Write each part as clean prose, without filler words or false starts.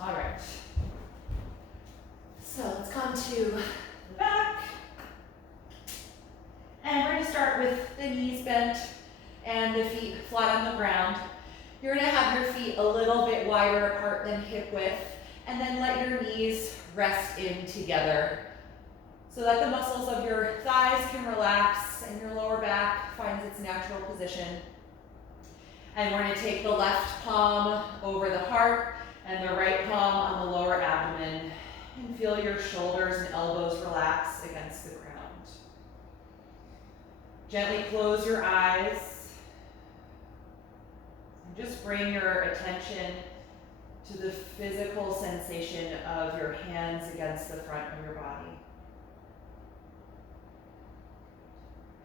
All right. So let's come to the back. And we're going to start with the knees bent and the feet flat on the ground. You're going to have your feet a little bit wider apart than hip width, and then let your knees rest in together so that the muscles of your thighs can relax and your lower back finds its natural position. And we're going to take the left palm over the heart and the right palm on the lower abdomen, and feel your shoulders and elbows relax against the ground. Gently close your eyes and just bring your attention to the physical sensation of your hands against the front of your body.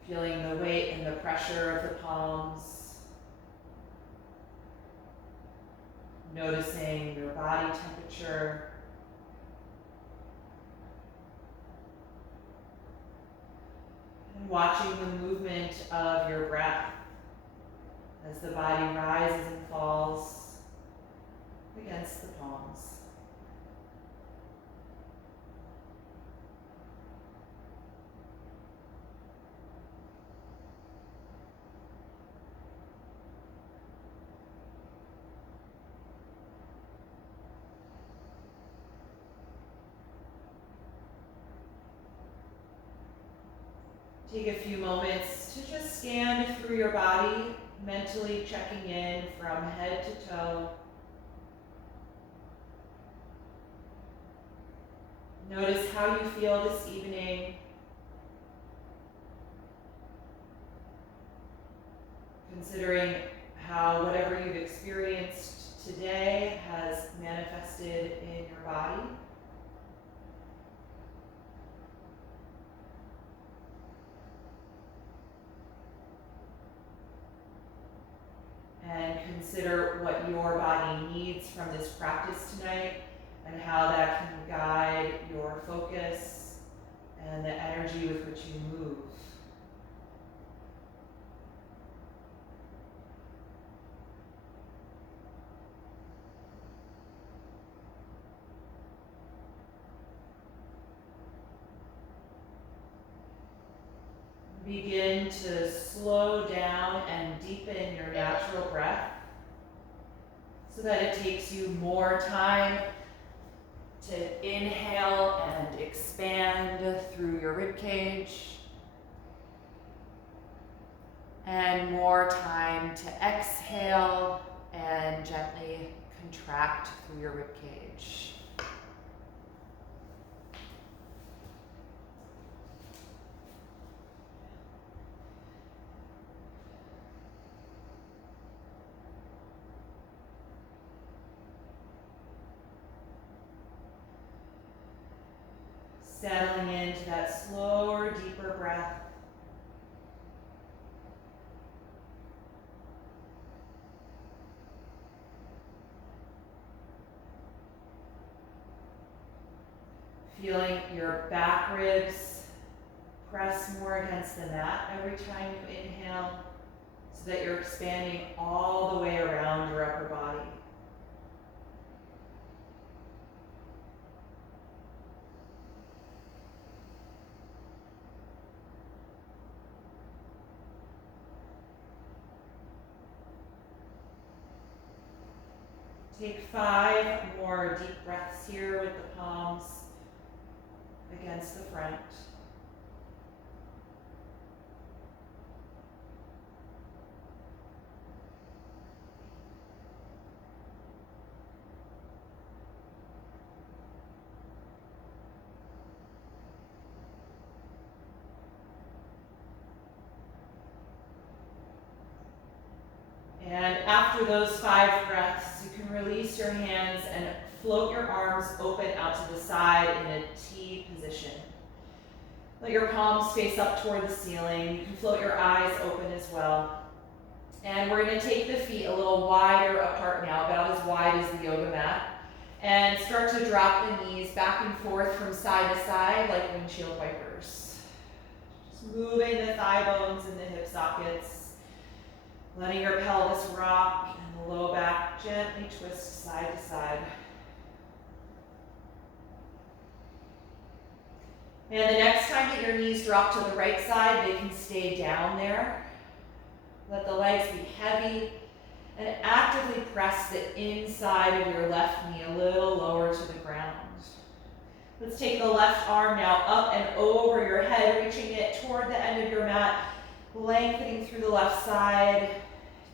Feeling the weight and the pressure of the palms. Noticing your body temperature. And watching the movement of your breath as the body rises and falls against the palms. Take a few moments to just scan through your body, mentally checking in from head to toe. Notice how you feel this evening. Considering how whatever you've experienced today has manifested in your body. And consider what your body needs from this practice tonight and how that can guide your focus and the energy with which you move. Begin to slow down and deepen your natural breath so that it takes you more time to inhale and expand through your rib cage, and more time to exhale and gently contract through your rib cage. Settling into that slower, deeper breath. Feeling your back ribs press more against the mat every time you inhale, so that you're expanding all the way around your upper body. Take 5 more deep breaths here with the palms against the front. And after those 5 breaths, you can release your hands and float your arms open out to the side in a T position. Let your palms face up toward the ceiling. You can float your eyes open as well. And we're going to take the feet a little wider apart now, about as wide as the yoga mat. And start to drop the knees back and forth from side to side like windshield wipers. Just moving the thigh bones and the hip sockets. Letting your pelvis rock and the low back gently twist side to side. And the next time that your knees drop to the right side, they can stay down there. Let the legs be heavy and actively press the inside of your left knee a little lower to the ground. Let's take the left arm now up and over your head, reaching it toward the end of your mat, lengthening through the left side,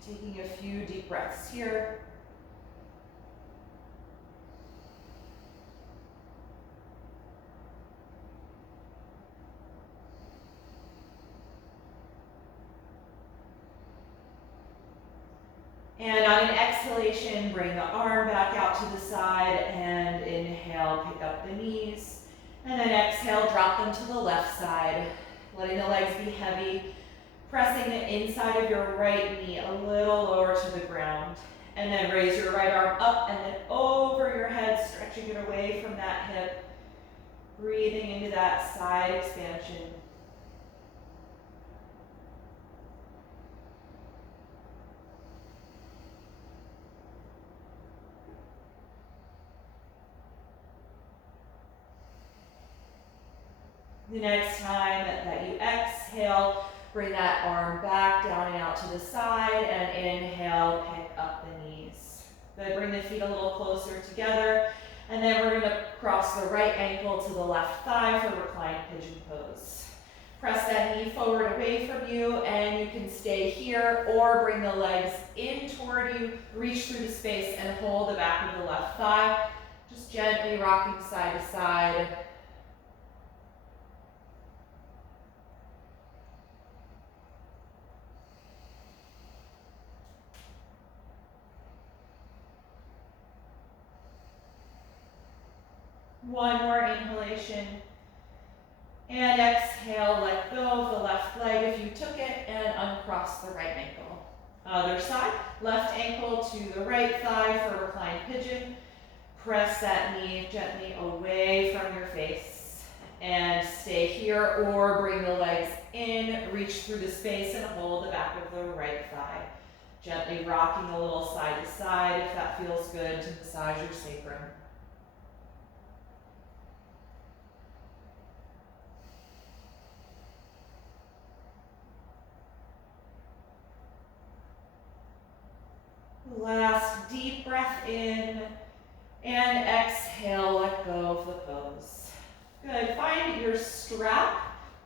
taking a few deep breaths here. And on an exhalation, bring the arm back out to the side and inhale, pick up the knees. And then exhale, drop them to the left side, letting the legs be heavy, pressing the inside of your right knee a little lower to the ground. And then raise your right arm up and then over your head, stretching it away from that hip, breathing into that side expansion. The next time that you exhale, bring that arm back, down and out to the side, and inhale, pick up the knees. Good, bring the feet a little closer together, and then we're gonna cross the right ankle to the left thigh for reclined pigeon pose. Press that knee forward away from you, and you can stay here or bring the legs in toward you, reach through the space and hold the back of the left thigh, just gently rocking side to side. One more inhalation. And exhale, let go of the left leg if you took it, and uncross the right ankle. Other side, left ankle to the right thigh for reclined pigeon. Press that knee gently away from your face. And stay here or bring the legs in, reach through the space and hold the back of the right thigh. Gently rocking a little side to side if that feels good to massage your sacrum. Last deep breath in and exhale, let go of the pose. Good, find your strap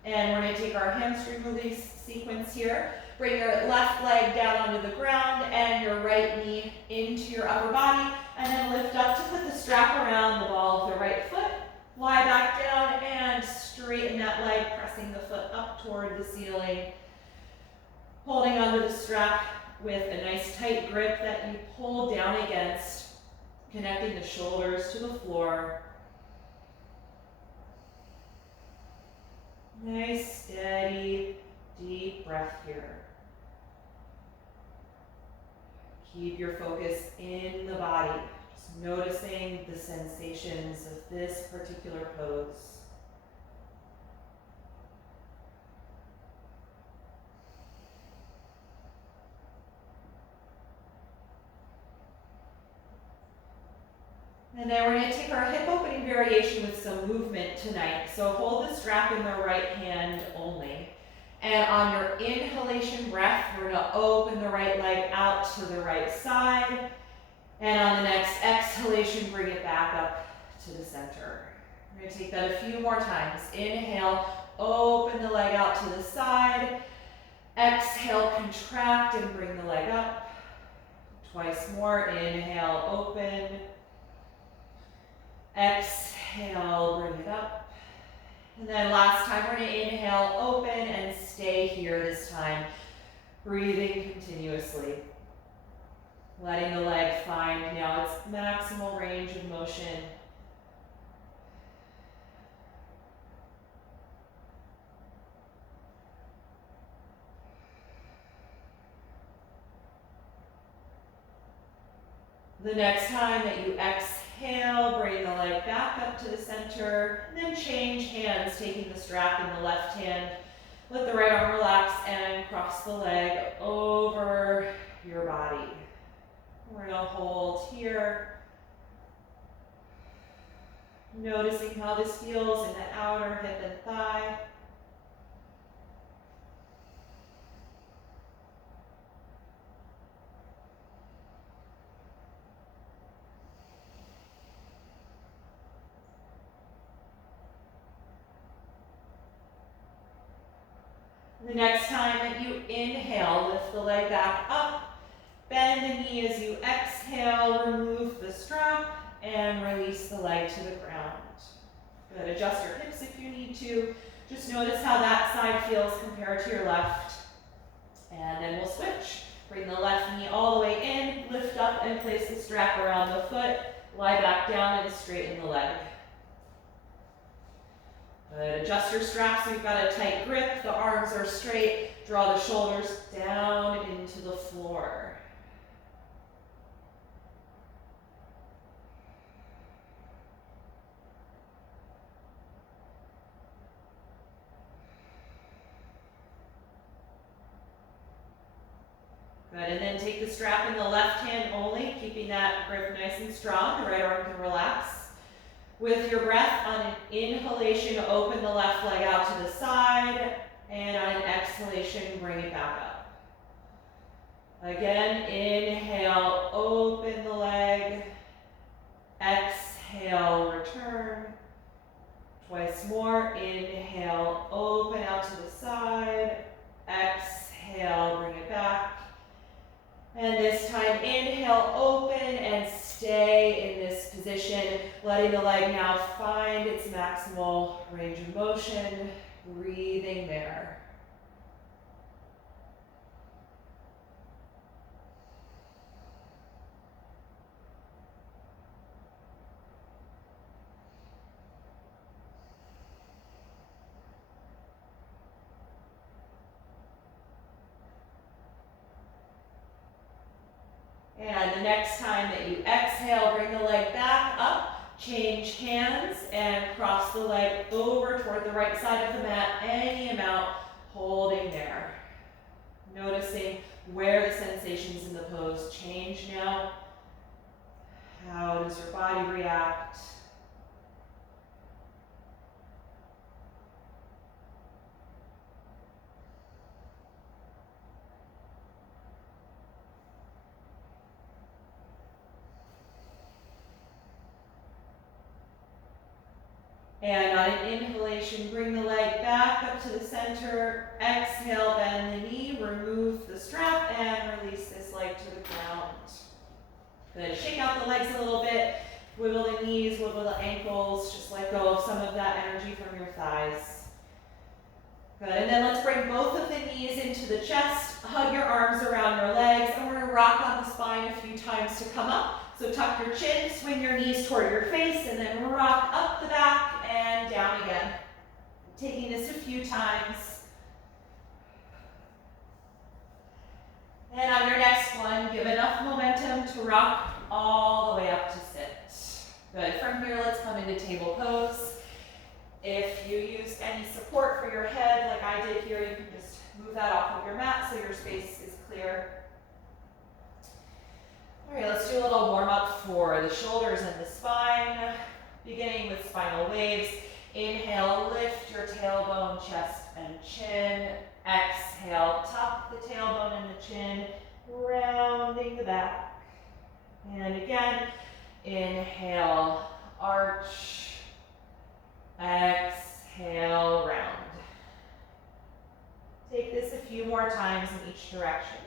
and we're going to take our hamstring release sequence here. Bring your left leg down onto the ground and your right knee into your upper body and then lift up to put the strap around the ball of the right foot. Lie back down and straighten that leg, pressing the foot up toward the ceiling. Holding onto the strap with a nice tight grip that you pull down against, connecting the shoulders to the floor. Nice, steady, deep breath here. Keep your focus in the body, just noticing the sensations of this particular pose. And then we're going to take our hip opening variation with some movement tonight. So hold the strap in the right hand only. And on your inhalation breath, we're going to open the right leg out to the right side. And on the next exhalation, bring it back up to the center. We're going to take that a few more times. Inhale, open the leg out to the side. Exhale, contract and bring the leg up. Twice more. Inhale, open. Exhale, bring it up. And then last time, we're going to inhale, open, and stay here this time. Breathing continuously. Letting the leg find now its maximal range of motion. The next time that you exhale, bring the leg back up to the center, and then change hands, taking the strap in the left hand. Let the right arm relax and cross the leg over your body. We're going to hold here. Noticing how this feels in the outer hip and thigh. The next time that you inhale, lift the leg back up, bend the knee as you exhale, remove the strap, and release the leg to the ground. Good, adjust your hips if you need to. Just notice how that side feels compared to your left. And then we'll switch. Bring the left knee all the way in, lift up and place the strap around the foot, lie back down and straighten the leg. Good. Adjust your strap so you've got a tight grip, the arms are straight, draw the shoulders down into the floor. Good, and then take the strap in the left hand only, keeping that grip nice and strong. The right arm can relax. With your breath, on an inhalation, open the left leg out to the side, and on an exhalation, bring it back up. Again, inhale, open the leg. Exhale, return. Twice more, inhale, open out to the side. Exhale, bring it back. And this time, inhale, open, and stay in this position, letting the leg now find its maximal range of motion, breathing there. And the next time that you exhale, bring the leg back up, change hands, and cross the leg over toward the right side of the mat, any amount, holding there. Noticing where the sensations in the pose change now. How does your body react? And on an inhalation, bring the leg back up to the center. Exhale, bend the knee, remove the strap, and release this leg to the ground. Good. Shake out the legs a little bit. Wiggle the knees, wiggle the ankles. Just let go of some of that energy from your thighs. Good. And then let's bring both of the knees into the chest. Hug your arms around your legs. And we're going to rock on the spine a few times to come up. So tuck your chin, swing your knees toward your face, and then rock up the back and down again. Taking this a few times. And on your next one, give enough momentum to rock all the way up to sit. Good. From here, let's come into table pose. If you use any support for your head, like I did here, you can just move that off of your mat so your space is clear. All right, let's do a little warm up for the shoulders and the spine, beginning with spinal waves. Inhale, lift your tailbone, chest, and chin. Exhale, tuck the tailbone and the chin, rounding the back. And again, inhale, arch. Exhale, round. Take this a few more times in each direction.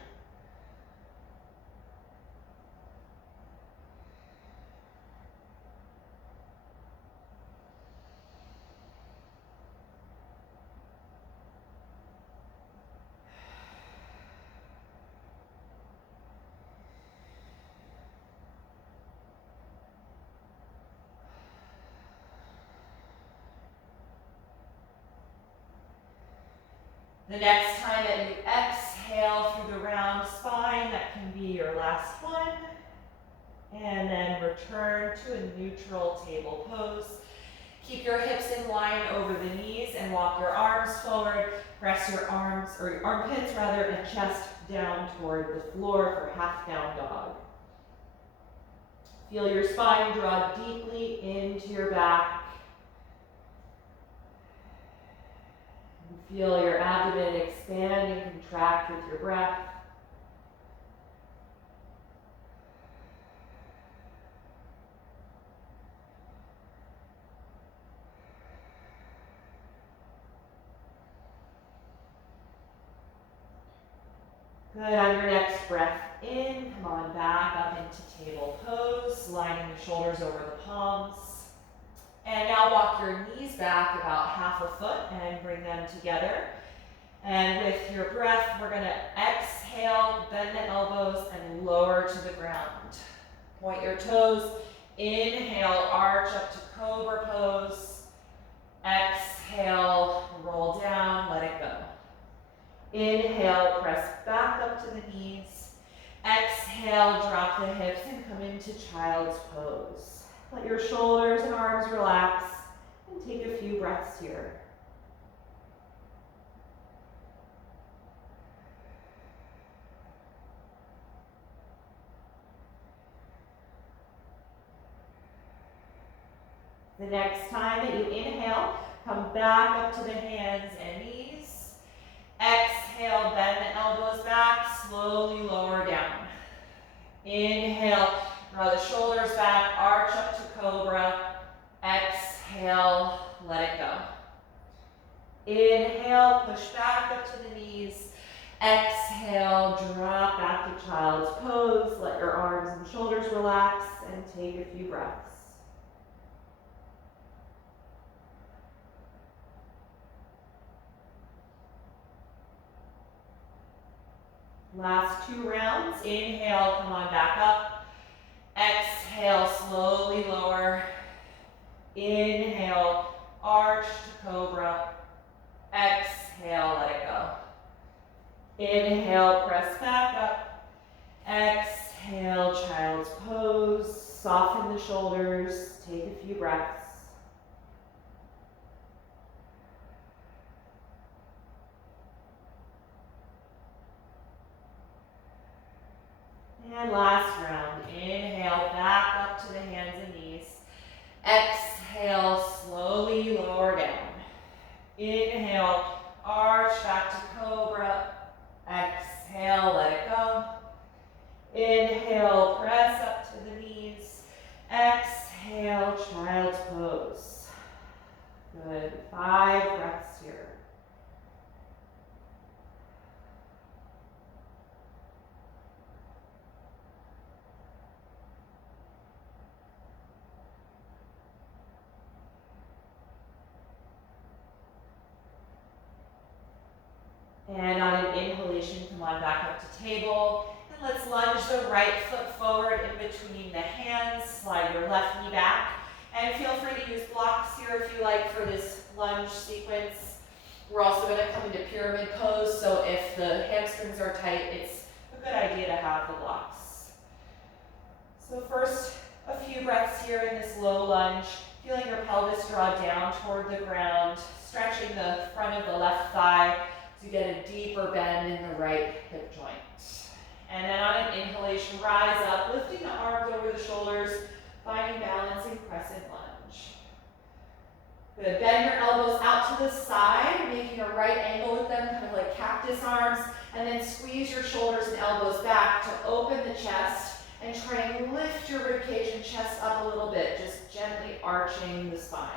The next time that you exhale through the round spine, that can be your last one. And then return to a neutral table pose. Keep your hips in line over the knees and walk your arms forward. Press your arms, or your armpits rather, and chest down toward the floor for half down dog. Feel your spine draw deeply into your back. Feel your abdomen expand and contract with your breath. Good, on your next breath in, come on back up into table pose, lining the shoulders over the palms. And now walk your knees back about half a foot and bring them together. And with your breath, we're gonna exhale, bend the elbows and lower to the ground. Point your toes, inhale, arch up to cobra pose. Exhale, roll down, let it go. Inhale, press back up to the knees. Exhale, drop the hips and come into child's pose. Let your shoulders and arms relax and take a few breaths here. The next time that you inhale, come back up to the hands and knees. Exhale, bend the elbows back, slowly lower down. Inhale, draw the shoulders back, arch up to cobra. Exhale, let it go. Inhale, push back up to the knees. Exhale, drop back to child's pose. Let your arms and shoulders relax and take a few breaths. Last two rounds. Inhale, come on back up. Exhale, slowly lower. Inhale, arch to cobra. Exhale, let it go. Inhale, press back up. Exhale, child's pose. Soften the shoulders. Take a few breaths. And last round. Inhale, back up to the hands and knees. Exhale, slowly lower down. Inhale, arch back to cobra. Exhale, let it go. Inhale, press up to the knees. Exhale, child's pose. Good. 5 breaths here. And on an inhalation, come on back up to table. And let's lunge the right foot forward in between the hands. Slide your left knee back. And feel free to use blocks here if you like for this lunge sequence. We're also going to come into pyramid pose, so if the hamstrings are tight, it's a good idea to have the blocks. So first, a few breaths here in this low lunge. Feeling your pelvis draw down toward the ground, stretching the front of the left thigh, to get a deeper bend in the right hip joint. And then on an inhalation, rise up, lifting the arms over the shoulders, finding balance in crescent lunge. Good, bend your elbows out to the side, making a right angle with them, kind of like cactus arms, and then squeeze your shoulders and elbows back to open the chest, and try and lift your ribcage and chest up a little bit, just gently arching the spine.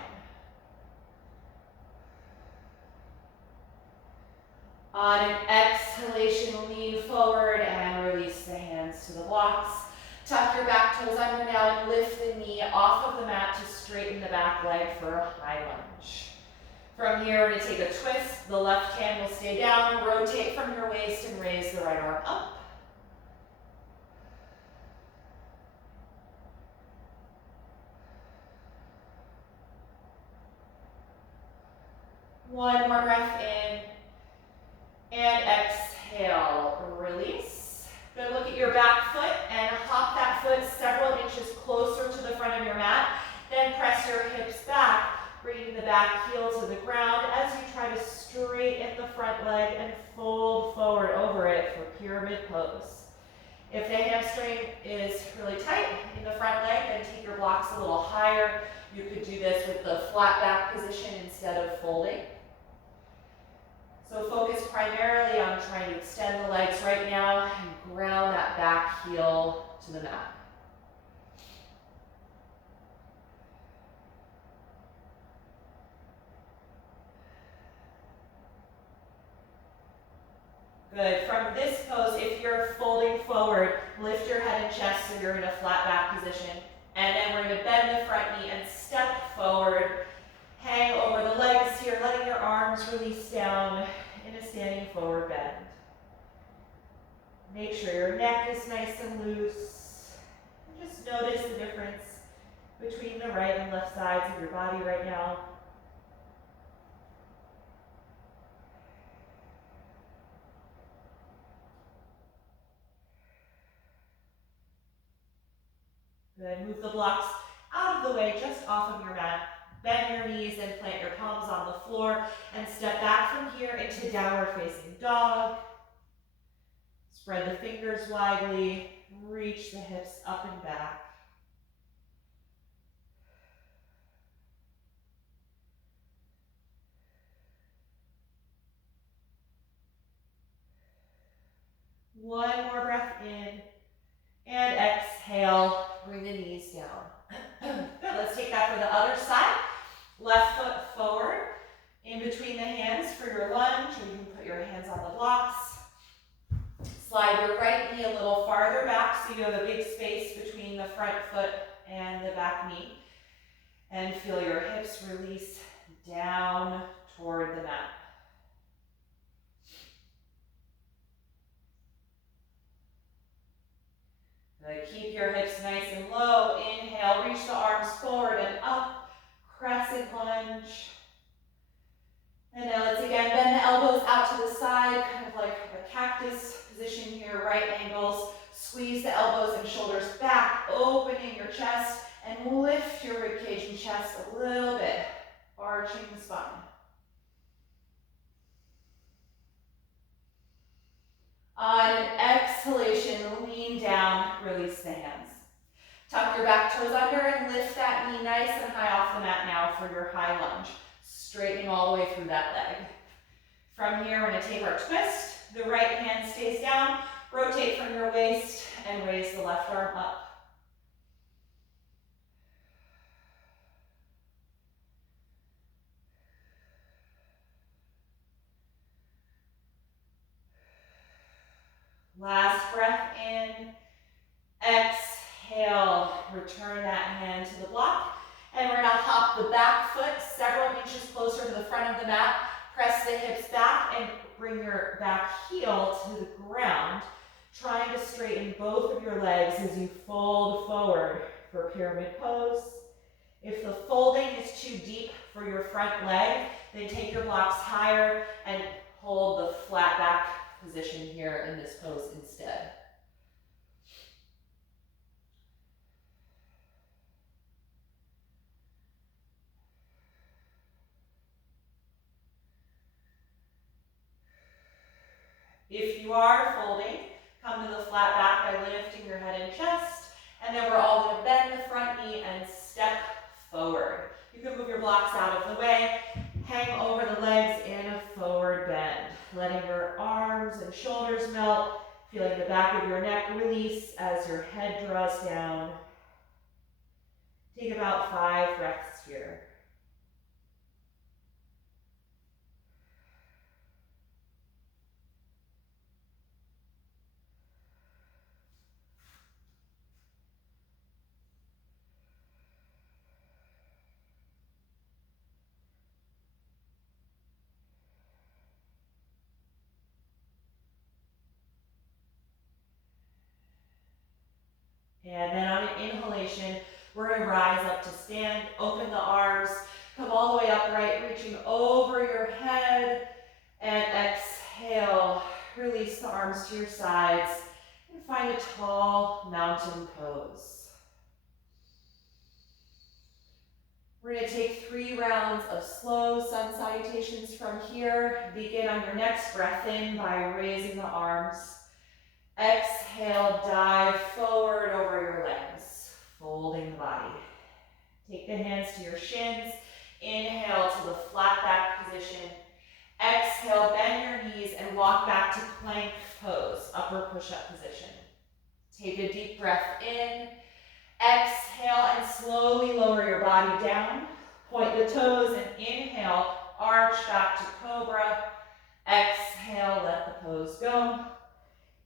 On an exhalation, lean forward and release the hands to the blocks. Tuck your back toes under now and lift the knee off of the mat to straighten the back leg for a high lunge. From here, we're going to take a twist. The left hand will stay down. Rotate from your waist and raise the right arm up. One more breath in. And exhale, release. Good, look at your back foot and hop that foot several inches closer to the front of your mat. Then press your hips back, bringing the back heel to the ground as you try to straighten the front leg and fold forward over it for pyramid pose. If the hamstring is really tight in the front leg, then take your blocks a little higher. You could do this with the flat back position instead of folding. So focus primarily on trying to extend the legs right now and ground that back heel to the mat. Good. From this pose, if you're folding forward, lift your head and chest so you're in a flat back position. And then we're going to bend the front knee and step forward. Hang over the legs here, letting your arms release down in a standing forward bend. Make sure your neck is nice and loose. And just notice the difference between the right and left sides of your body right now. Good. Move the blocks out of the way, just off of your mat. Bend your knees and plant your palms on the floor and step back from here into downward facing dog. Spread the fingers widely, reach the hips up and back. One more breath in and exhale, bring the knees down. Good, let's take that for the other side. Left foot forward, in between the hands for your lunge, or you can put your hands on the blocks. Slide your right knee a little farther back so you have a big space between the front foot and the back knee. And feel your hips release down toward the mat. Good. Keep your hips nice and low. Inhale, reach the arms forward and up. Crescent lunge. And now let's again bend the elbows out to the side, kind of like a cactus position here, right angles. Squeeze the elbows and shoulders back, opening your chest, and lift your ribcage and chest a little bit, arching the spine. On an exhalation, lean down, release the hands. Tuck your back toes under and lift that knee nice and high off the mat now for your high lunge. Straightening all the way through that leg. From here, we're going to take our twist. The right hand stays down. Rotate from your waist and raise the left arm up. Last breath in. Exhale. Return that hand to the block. And we're going to hop the back foot several inches closer to the front of the mat. Press the hips back and bring your back heel to the ground. Trying to straighten both of your legs as you fold forward for pyramid pose. If the folding is too deep for your front leg, then take your blocks higher and hold the flat back position here in this pose instead. If you are folding, come to the flat back by lifting your head and chest, and then we're all going to bend the front knee and step forward. You can move your blocks out of the way, hang over the legs in a forward bend, letting your arms and shoulders melt, feeling the back of your neck release as your head draws down. Take about 5 breaths here. And then on an inhalation, we're going to rise up to stand, open the arms, come all the way upright, reaching over your head, and exhale, release the arms to your sides, and find a tall mountain pose. We're going to take 3 rounds of slow sun salutations from here. Begin on your next breath in by raising the arms. Exhale, dive forward over your legs, folding the body. Take the hands to your shins. Inhale to the flat back position. Exhale, bend your knees and walk back to plank pose, upper push-up position. Take a deep breath in. Exhale and slowly lower your body down. Point the toes and inhale, arch back to cobra. Exhale, let the pose go.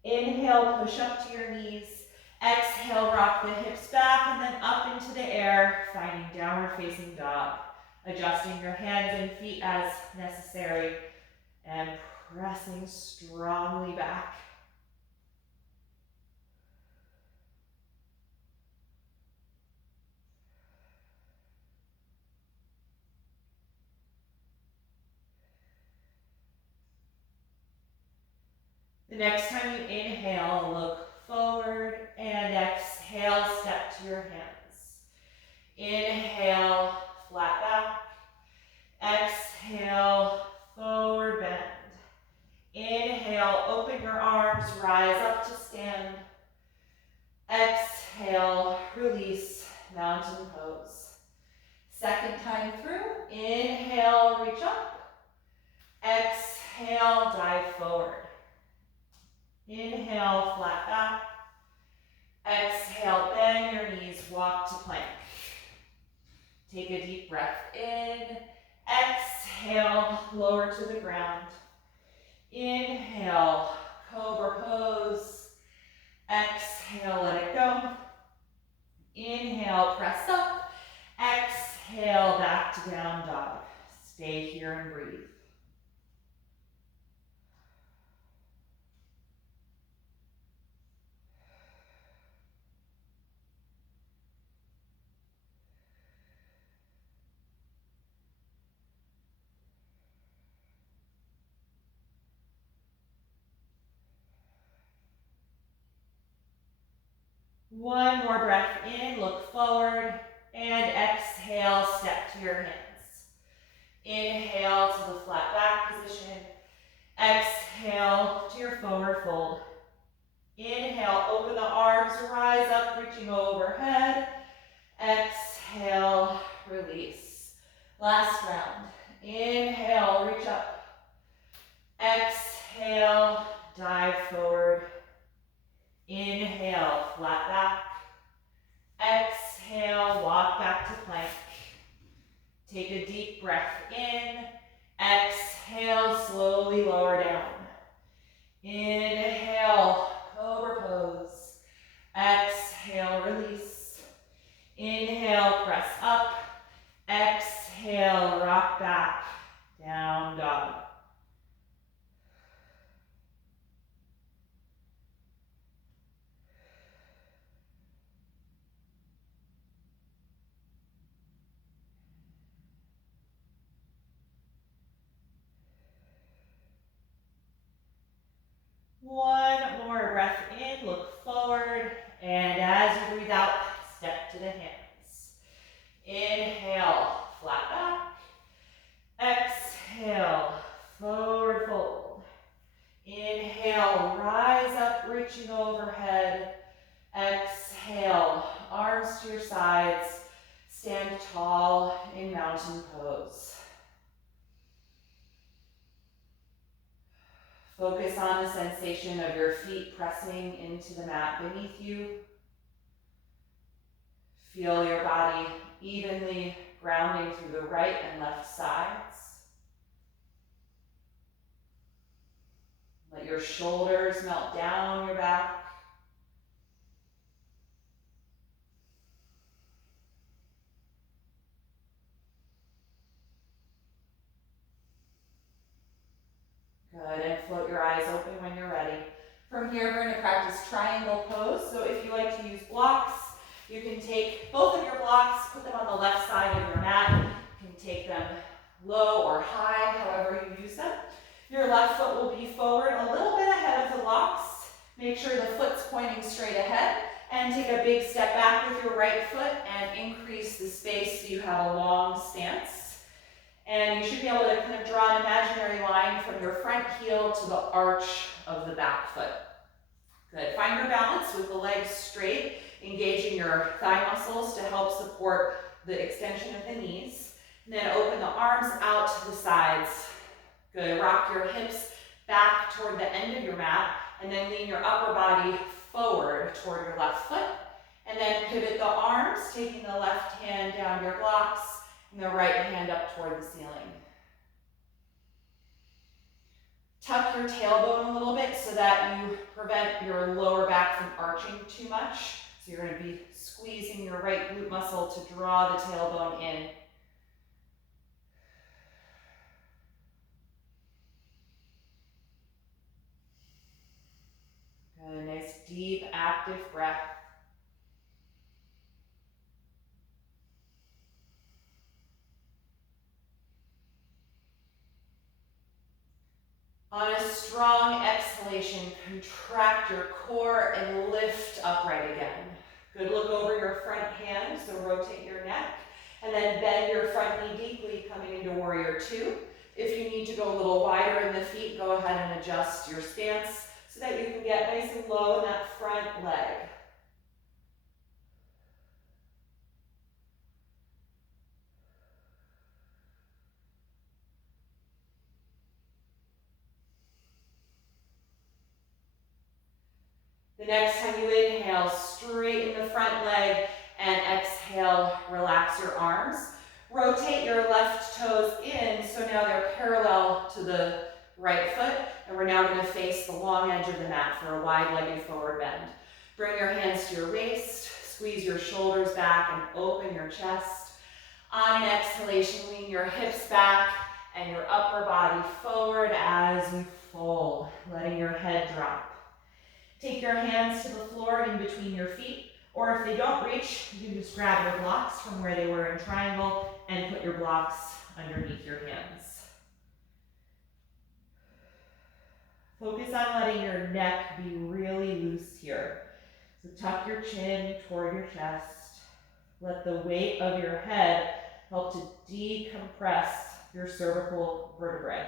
Inhale, push up to your knees. Exhale, rock the hips back and then up into the air, finding downward facing dog. Adjusting your hands and feet as necessary and pressing strongly back. The next time you inhale, look forward and exhale, step to your hands. Inhale, flat back. Exhale, forward bend. Inhale, open your arms, rise up to stand. Exhale, release, mountain pose. Second time through, inhale, reach up. Exhale, dive forward. Inhale, flat back. Exhale, bend your knees, walk to plank. Take a deep breath in. Exhale, lower to the ground. Inhale, cobra pose. Exhale, let it go. Inhale, press up. Exhale, back to down dog. Stay here and breathe. One more breath in, look forward, and exhale, step to your hands. Inhale to the flat back position. Exhale to your forward fold. Inhale, open the arms, rise up, reaching overhead. Exhale, release. Last round. Inhale, reach up. Exhale, dive forward. Inhale, flat back. Exhale, walk back to plank. Take a deep breath in. Exhale, slowly lower down. Inhale, cobra pose. Exhale, release. Inhale, press up. Exhale, rock back. Down dog. One more breath in, look forward, and as you breathe out, step to the hands. Inhale, flat back. Exhale, forward fold. Inhale, rise up, reaching overhead. Exhale, arms to your sides. Stand tall in mountain pose. Focus on the sensation of your feet pressing into the mat beneath you. Feel your body evenly grounding through the right and left sides. Let your shoulders melt down your back. Good, and float your eyes open when you're ready. From here, we're going to practice triangle pose. So if you like to use blocks, you can take both of your blocks, put them on the left side of your mat. You can take them low or high, however you use them. Your left foot will be forward a little bit ahead of the blocks. Make sure the foot's pointing straight ahead. And take a big step back with your right foot and increase the space so you have a long stance. And you should be able to kind of draw an imaginary line from your front heel to the arch of the back foot. Good. Find your balance with the legs straight, engaging your thigh muscles to help support the extension of the knees. And then open the arms out to the sides. Good. Rock your hips back toward the end of your mat, and then lean your upper body forward toward your left foot. And then pivot the arms, taking the left hand down your blocks and the right hand up toward the ceiling. Tuck your tailbone a little bit so that you prevent your lower back from arching too much. So you're going to be squeezing your right glute muscle to draw the tailbone in. Good, nice deep active breath. On a strong exhalation, contract your core and lift upright again. Good, look over your front hand, so rotate your neck, and then bend your front knee deeply, coming into warrior two. If you need to go a little wider in the feet, go ahead and adjust your stance so that you can get nice and low in that front leg. The next time you inhale, straighten the front leg, and exhale, relax your arms. Rotate your left toes in, so now they're parallel to the right foot, and we're now going to face the long edge of the mat for a wide-legged forward bend. Bring your hands to your waist, squeeze your shoulders back, and open your chest. On an exhalation, lean your hips back and your upper body forward as you fold, letting your head drop. Take your hands to the floor in between your feet, or if they don't reach, you can just grab your blocks from where they were in triangle and put your blocks underneath your hands. Focus on letting your neck be really loose here. So tuck your chin toward your chest. Let the weight of your head help to decompress your cervical vertebrae.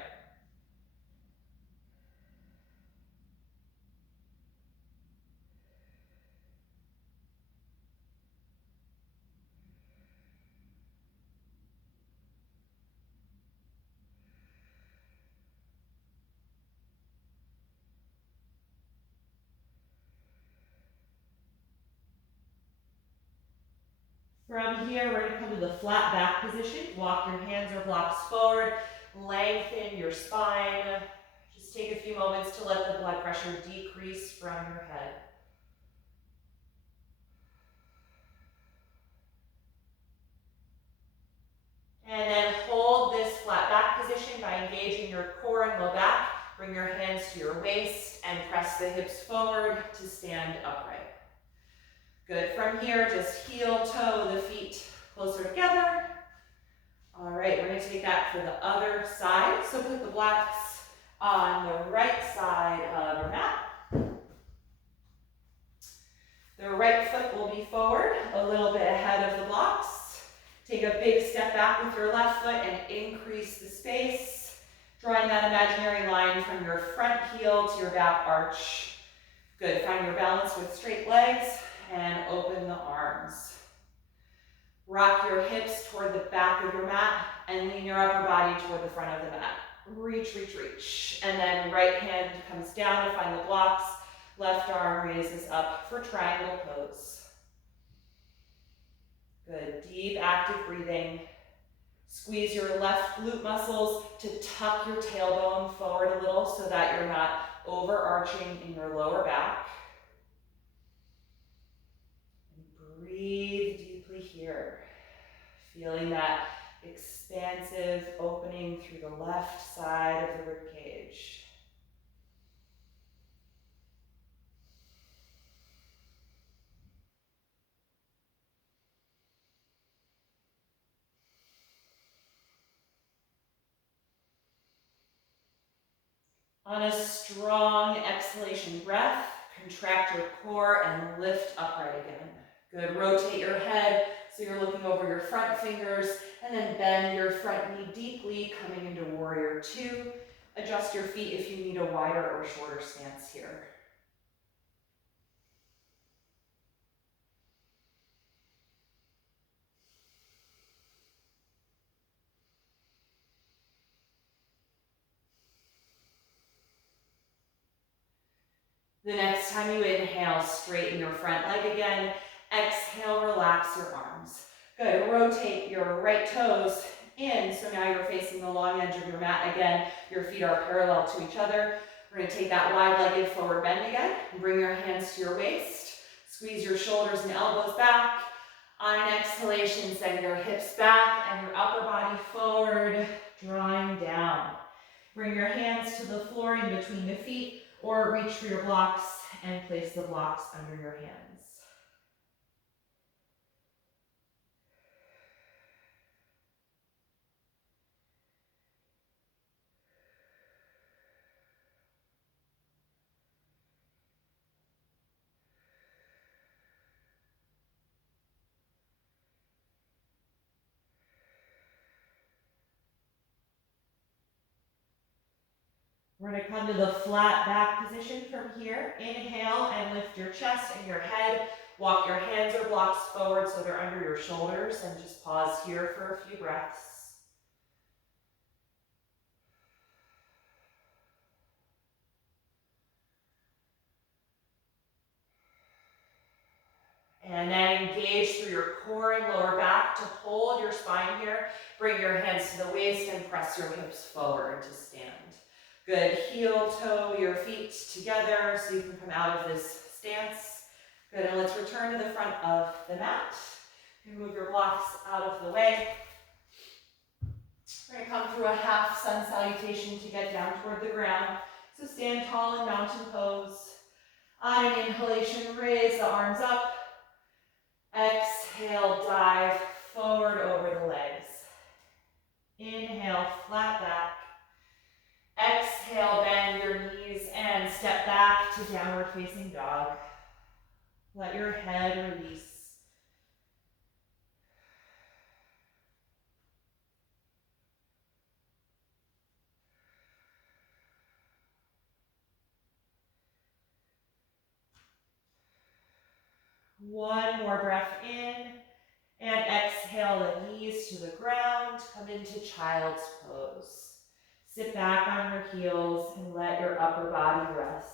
From here, we're going to come to the flat back position. Walk your hands or blocks forward. Lengthen your spine. Just take a few moments to let the blood pressure decrease from your head. And then hold this flat back position by engaging your core and low back. Bring your hands to your waist and press the hips forward to stand upright. Good. From here, just heel toe the feet closer together. All right, we're going to take that for the other side. So put the blocks on the right side of your mat. The right foot will be forward, a little bit ahead of the blocks. Take a big step back with your left foot and increase the space, drawing that imaginary line from your front heel to your back arch. Good. Find your balance with straight legs and open the arms. Rock your hips toward the back of your mat and lean your upper body toward the front of the mat. Reach, reach, reach. And then right hand comes down to find the blocks. Left arm raises up for triangle pose. Good. Deep, active breathing. Squeeze your left glute muscles to tuck your tailbone forward a little so that you're not overarching in your lower back. And breathe deeply here. Feeling that expansive opening through the left side of the rib cage. On a strong exhalation breath, contract your core and lift upright again. Good. Rotate your head so you're looking over your front fingers, and then bend your front knee deeply, coming into warrior two. Adjust your feet if you need a wider or shorter stance here. The next time you inhale, straighten your front leg again. Exhale, relax your arms. Good, rotate your right toes in, so now you're facing the long edge of your mat again. Your feet are parallel to each other. We're gonna take that wide-legged forward bend again. Bring your hands to your waist. Squeeze your shoulders and elbows back. On an exhalation, send your hips back and your upper body forward, drawing down. Bring your hands to the floor in between the feet, or reach for your blocks and place the blocks under your hands. We're going to come to the flat back position from here. Inhale and lift your chest and your head. Walk your hands or blocks forward so they're under your shoulders, and just pause here for a few breaths. And then engage through your core and lower back to hold your spine here. Bring your hands to the waist and press your hips forward to stand. Good, heel, toe, your feet together so you can come out of this stance. Good, and let's return to the front of the mat. You can move your blocks out of the way. We're gonna come through a half sun salutation to get down toward the ground. So stand tall in mountain pose. On an inhalation, raise the arms up. Exhale, dive forward over the legs. Inhale, flat back. Exhale, bend your knees and step back to downward facing dog. Let your head release. One more breath in, and exhale the knees to the ground. Come into child's pose. Sit back on your heels and let your upper body rest.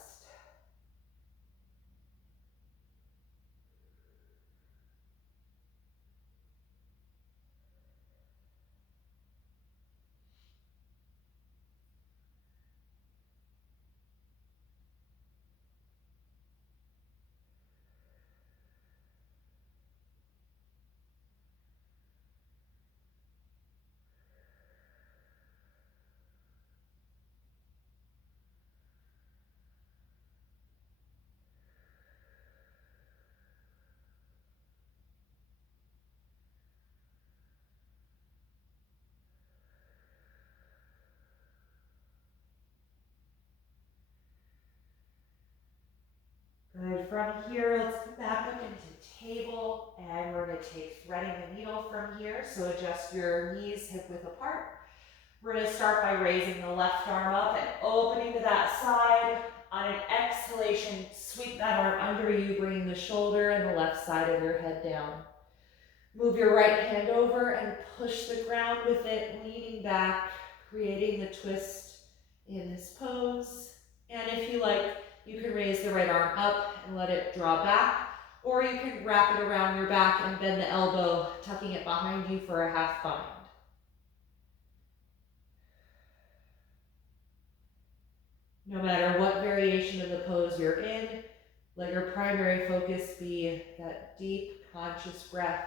Good, from here, let's come back up into table, and we're gonna take threading the needle from here, so adjust your knees hip width apart. We're gonna start by raising the left arm up and opening to that side. On an exhalation, sweep that arm under you, bringing the shoulder and the left side of your head down. Move your right hand over and push the ground with it, leaning back, creating the twist in this pose. And if you like, you can raise the right arm up and let it draw back, or you can wrap it around your back and bend the elbow, tucking it behind you for a half bind. No matter what variation of the pose you're in, let your primary focus be that deep, conscious breath.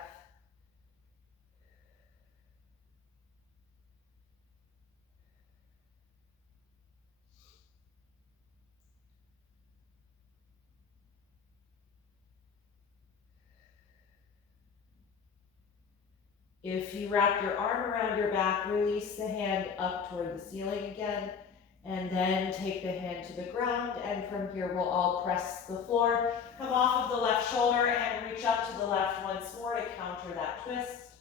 If you wrap your arm around your back, release the hand up toward the ceiling again, and then take the hand to the ground, and from here we'll all press the floor. Come off of the left shoulder and reach up to the left once more to counter that twist,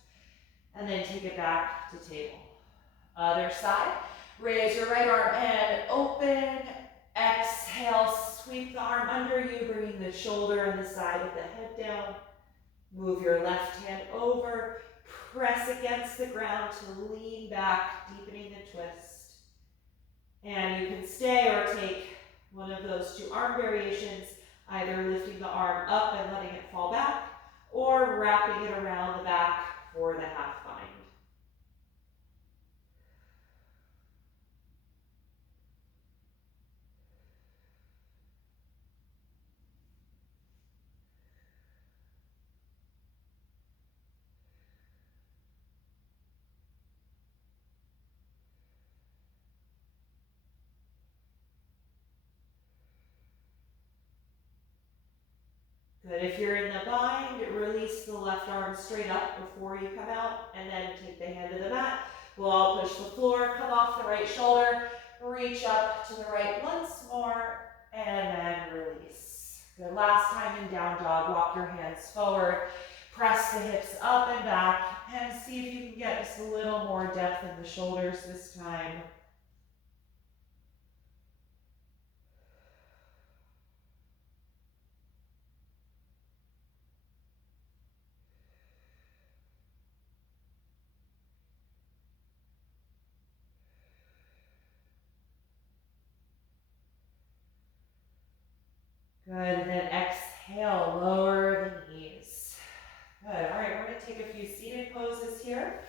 and then take it back to table. Other side, raise your right arm and open. Exhale, sweep the arm under you, bringing the shoulder and the side of the head down. Move your left hand over. Press against the ground to lean back, deepening the twist. And you can stay or take One of those two arm variations, either lifting the arm up and letting it fall back, or wrapping it around the back for the half bind. Good. If you're in the bind, release the left arm straight up before you come out, and then take the hand to the mat. We'll all push the floor, come off the right shoulder, reach up to the right once more, and then release. Good. Last time in down dog, walk your hands forward, press the hips up and back, and see if you can get just a little more depth in the shoulders this time. Good, and then exhale, lower the knees. Good, all right, we're gonna take a few seated poses here.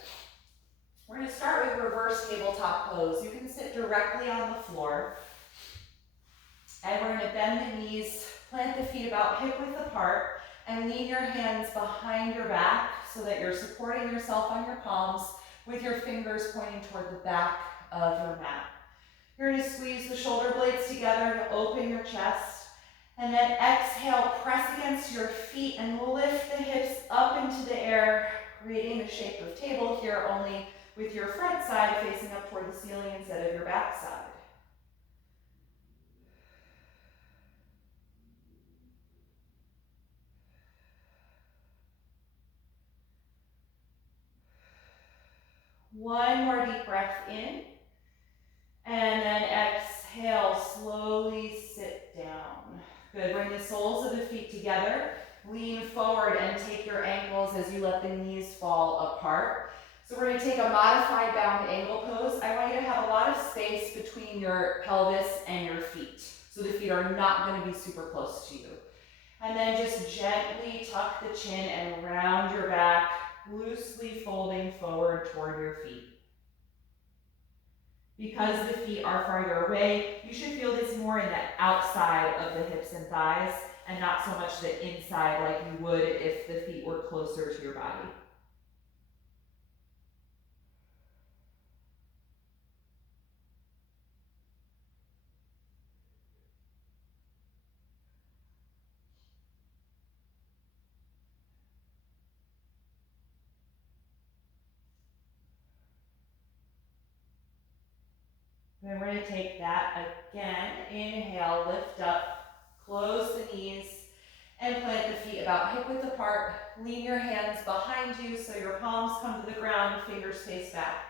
We're gonna start with reverse tabletop pose. You can sit directly on the floor. And we're gonna bend the knees, plant the feet about hip width apart, and lean your hands behind your back so that you're supporting yourself on your palms with your fingers pointing toward the back of your mat. You're gonna squeeze the shoulder blades together to open your chest. And then exhale, press against your feet and lift the hips up into the air, creating the shape of table here, only with your front side facing up toward the ceiling instead of your back side. One more deep breath in. And then exhale, slowly sit down. Good, bring the soles of the feet together. Lean forward and take your ankles as you let the knees fall apart. So we're gonna take a modified bound angle pose. I want you to have a lot of space between your pelvis and your feet. So the feet are not gonna be super close to you. And then just gently tuck the chin and round your back, loosely folding forward toward your feet. Because the feet are farther away, you should feel this more in the outside of the hips and thighs and not so much the inside like you would if the feet were closer to your body. Then we're going to take that again. Inhale, lift up, close the knees, and plant the feet about hip width apart. Lean your hands behind you so your palms come to the ground, fingers face back.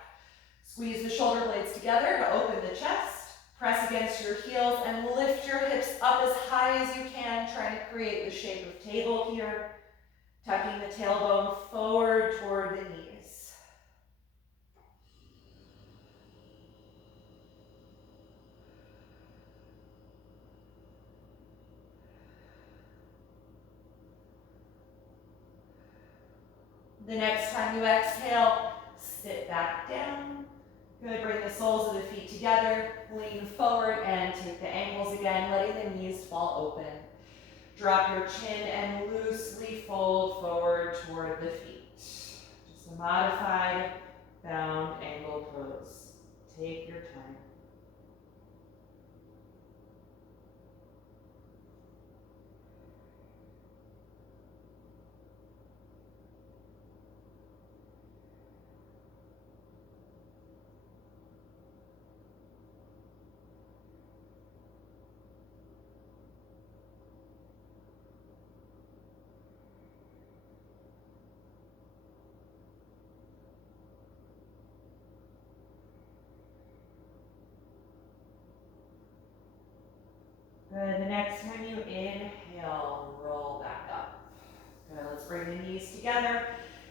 Squeeze the shoulder blades together to open the chest. Press against your heels and lift your hips up as high as you can, trying to create the shape of table here. Tucking the tailbone forward toward the knees. The next time you exhale, sit back down. Good, bring the soles of the feet together, lean forward and take the ankles again, letting the knees fall open. Drop your chin and loosely fold forward toward the feet. Just a modified bound angle pose. Take your time. Good, the next time you inhale, roll back up. Good, let's bring the knees together.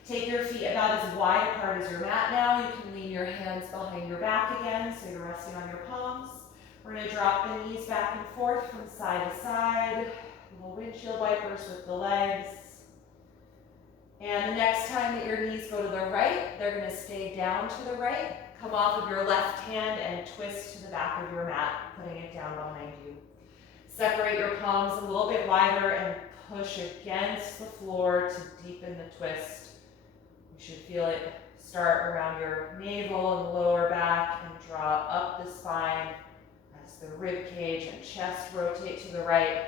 Take your feet about as wide apart as your mat now. You can lean your hands behind your back again, so you're resting on your palms. We're going to drop the knees back and forth from side to side, little windshield wipers with the legs. And the next time that your knees go to the right, they're going to stay down to the right. Come off of your left hand and twist to the back of your mat, putting it down behind you. Separate your palms a little bit wider and push against the floor to deepen the twist. You should feel it start around your navel and lower back and draw up the spine as the rib cage and chest rotate to the right.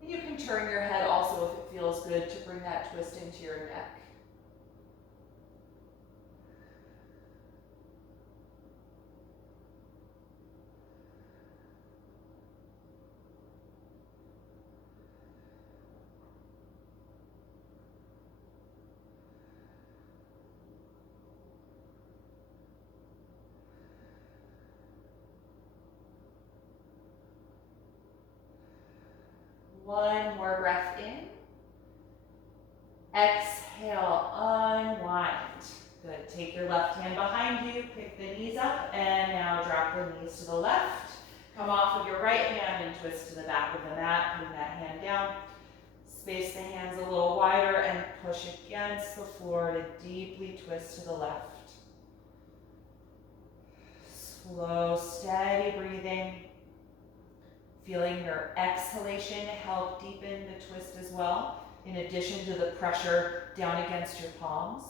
And you can turn your head also if it feels good to bring that twist into your neck. One more breath in. Exhale, unwind. Good. Take your left hand behind you, pick the knees up, and now drop the knees to the left. Come off of your right hand and twist to the back of the mat. Bring that hand down. Space the hands a little wider and push against the floor to deeply twist to the left. Slow, steady breathing. Feeling your exhalation help deepen the twist as well, in addition to the pressure down against your palms.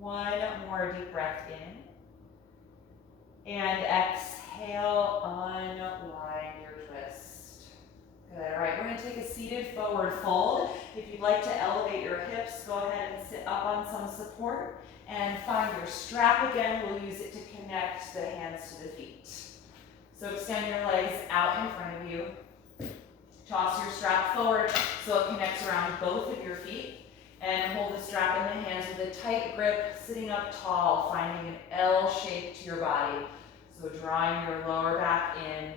One more deep breath in. And exhale, unwind your twist. Good, all right, we're gonna take a seated forward fold. If you'd like to elevate your hips, go ahead and sit up on some support and find your strap again. We'll use it to connect the hands to the feet. So extend your legs out in front of you. Toss your strap forward so it connects around both of your feet. And hold the strap in the hands with a tight grip, sitting up tall, finding an L shape to your body. So drawing your lower back in,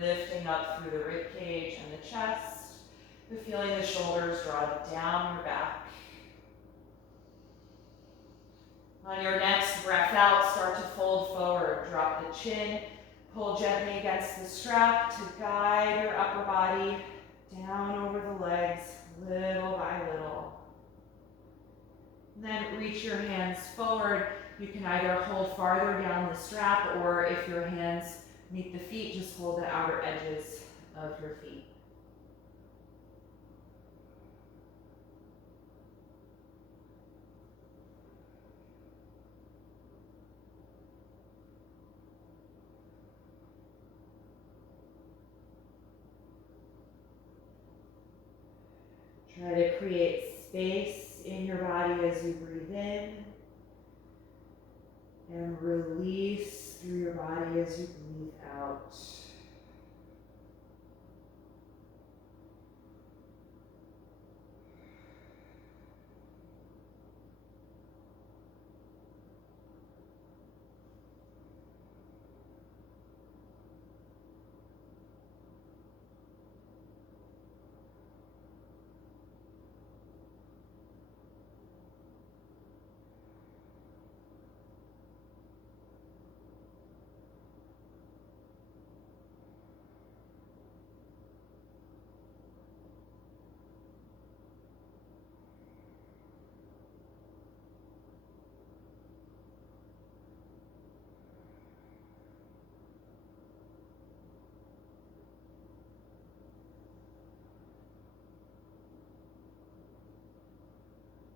lifting up through the rib cage and the chest, but feeling the shoulders draw down your back. On your next breath out, start to fold forward. Drop the chin, pull gently against the strap to guide your upper body down over the legs, little by little. Then reach your hands forward. You can either hold farther down the strap, or if your hands meet the feet, just hold the outer edges of your feet. Try to create space in your body as you breathe in, and release through your body as you breathe out.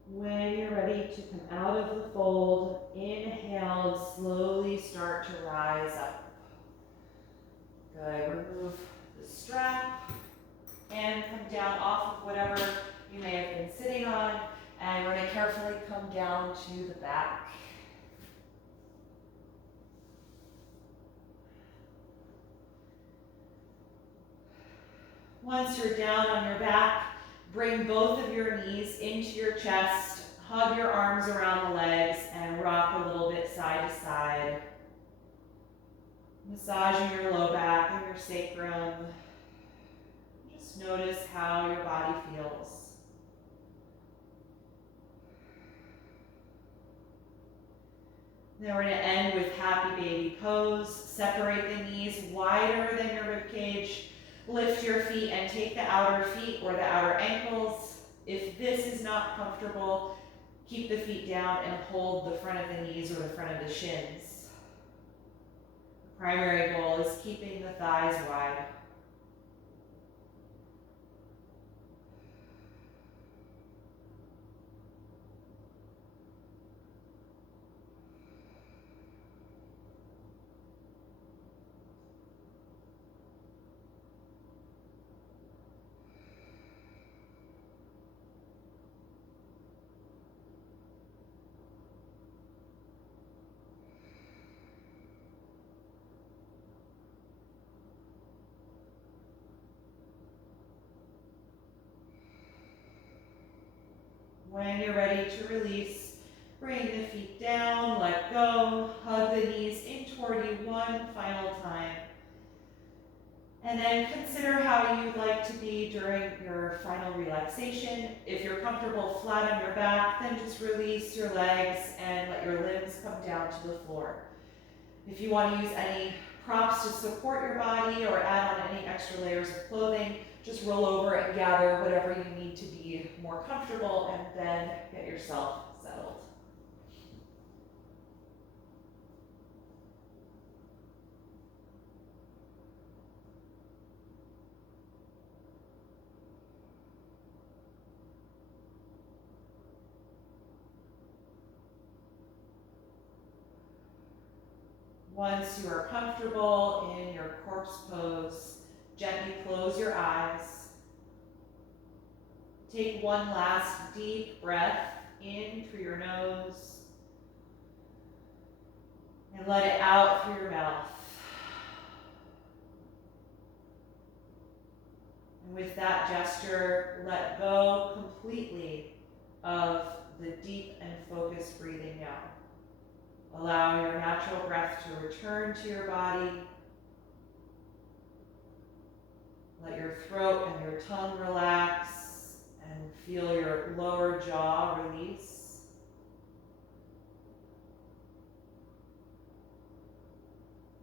When you're ready to come out of the fold, inhale, slowly start to rise up. Good, remove the strap and come down off of whatever you may have been sitting on, and we're going to carefully come down to the back. Once you're down on your back, Bring both of your knees into your chest, hug your arms around the legs, and rock a little bit side to side. Massaging your low back and your sacrum. Just notice how your body feels. Then we're going to end with happy baby pose. Separate the knees wider than your rib cage. Lift your feet and take the outer feet or the outer ankles. If this is not comfortable, keep the feet down and hold the front of the knees or the front of the shins. The primary goal is keeping the thighs wide. When you're ready to release, bring the feet down, let go, hug the knees in toward you one final time. And then consider how you'd like to be during your final relaxation. If you're comfortable flat on your back, then just release your legs and let your limbs come down to the floor. If you want to use any props to support your body or add on any extra layers of clothing, just roll over and gather whatever you need to be more comfortable and then get yourself settled. Once you are comfortable in your corpse pose, gently close your eyes. Take one last deep breath in through your nose and let it out through your mouth. And with that gesture, let go completely of the deep and focused breathing now. Allow your natural breath to return to your body. Let your throat and your tongue relax and feel your lower jaw release.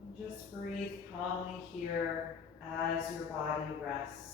And just breathe calmly here as your body rests.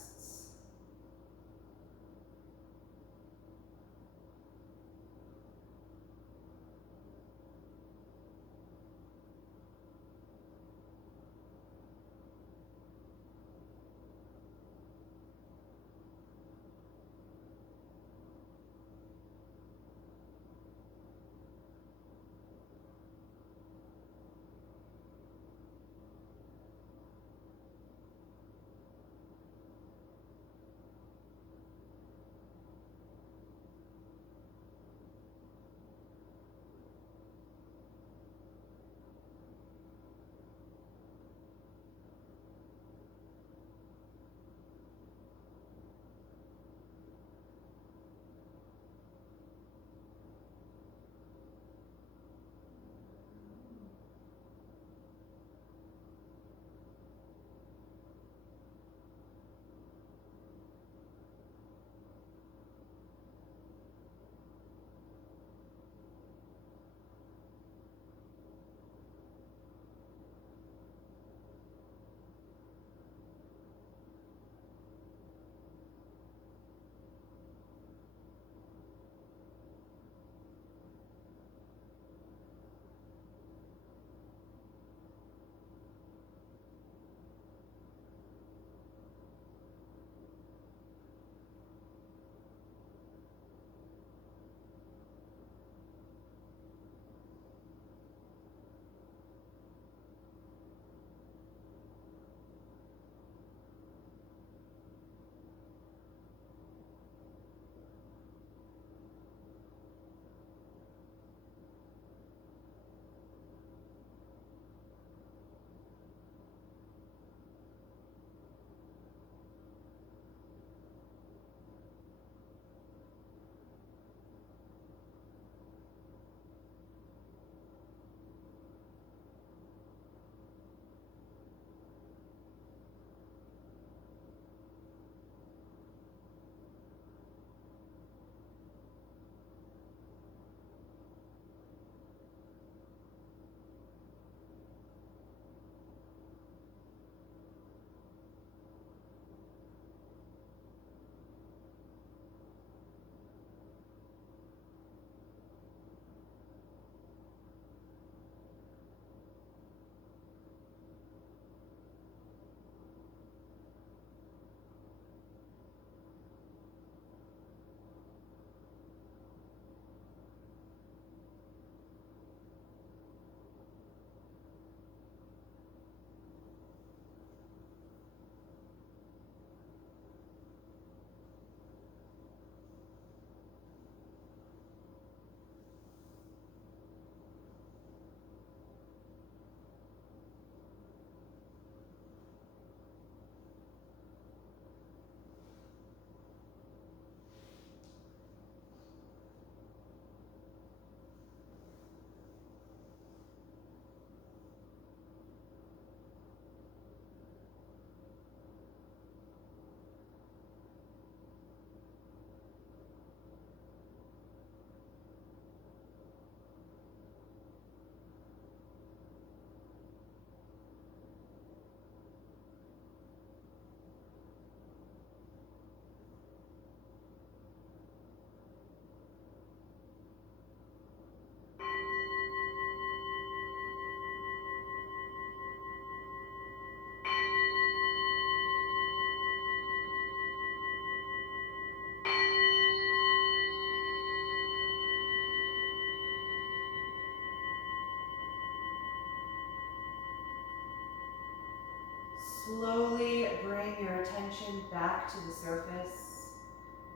slowly bring your attention back to the surface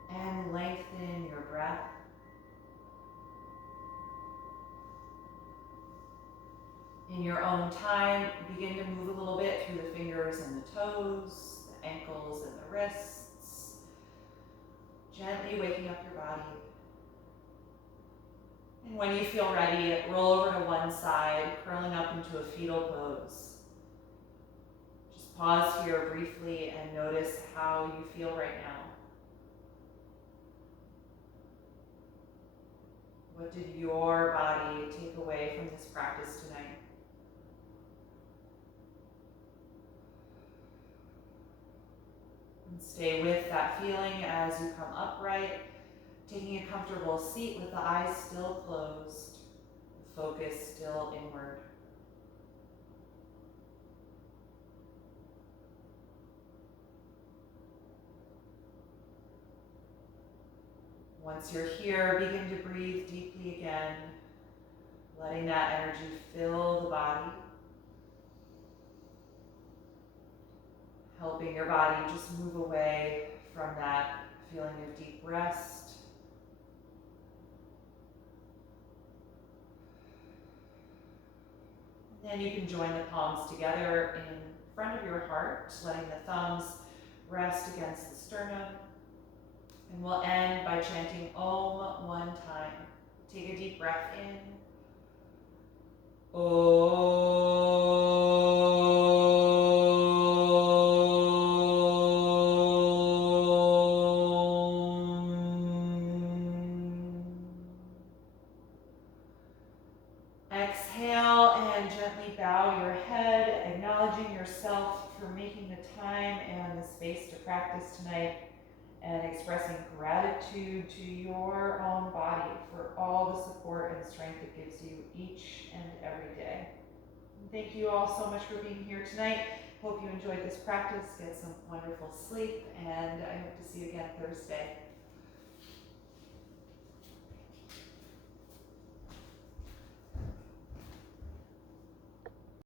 and lengthen your breath. In your own time, begin to move a little bit through the fingers and the toes, the ankles and the wrists, gently waking up your body. And when you feel ready, roll over to one side, curling up into a fetal pose. Just pause here briefly and notice how you feel right now. What did your body take away from this practice tonight? And stay with that feeling as you come upright, taking a comfortable seat with the eyes still closed, the focus still inward. Once you're here, begin to breathe deeply again, letting that energy fill the body, helping your body just move away from that feeling of deep rest. Then you can join the palms together in front of your heart, letting the thumbs rest against the sternum. And we'll end by chanting Om one time. Take a deep breath in. Om. Exhale and gently bow your head, acknowledging yourself for making the time and the space to practice tonight, and expressing gratitude to your own body for all the support and strength it gives you each and every day. And thank you all so much for being here tonight. Hope you enjoyed this practice, get some wonderful sleep, and I hope to see you again Thursday.